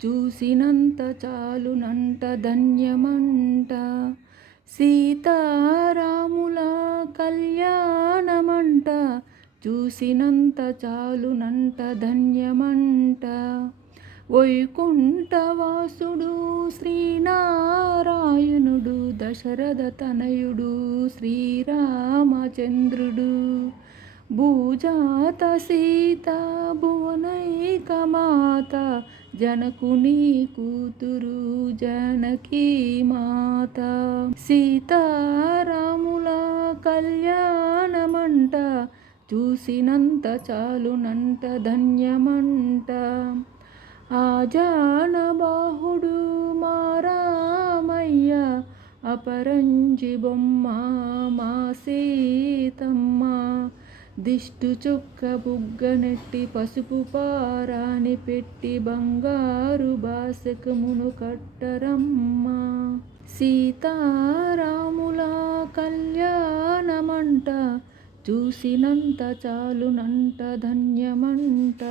చూసినంత చాలునంట ధన్యమంట. సీతారాముల కళ్యాణమంట, చూసినంత చాలునంట ధన్యమంట. వైకుంఠవాసుడు శ్రీనారాయణుడు, దశరథ తనయుడు శ్రీరామచంద్రుడు. భూజాత సీత భువనైక మాత, జనకుని కూతురు జానకీ మాత. సీతారాముల కళ్యాణమంట, చూసినంత చాలునంట ధన్యమంట. ఆజానబాహుడు మా రామయ్య, అపరంజి బొమ్మ మా సీతమ్మ. దిష్టు చుక్క బుగ్గనెట్టి పసుపు పారాని పెట్టి, బంగారు బాసకమును కట్టరమ్మ. సీతారాముల కళ్యాణమంట, చూసినంత చాలునంట ధన్యమంట.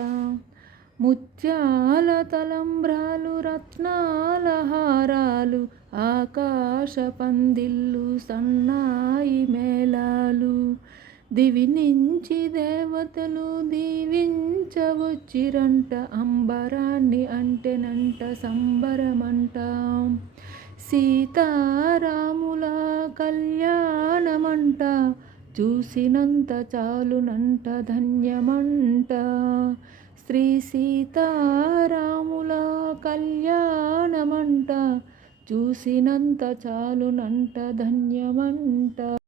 ముత్యాల తలంబ్రాలు రత్నాల హారాలు, ఆకాశ పందిళ్ళు సన్నాయి మేళాలు. దివి నుంచి దేవతలు దీవించవచ్చిరంట, అంబరాన్ని అంటెనంట సంబరమంట. సీతారాముల కళ్యాణమంట, చూసినంత చాలునంట ధన్యమంట. శ్రీ సీతారాముల కళ్యాణమంట, చూసినంత చాలునంట ధన్యమంట.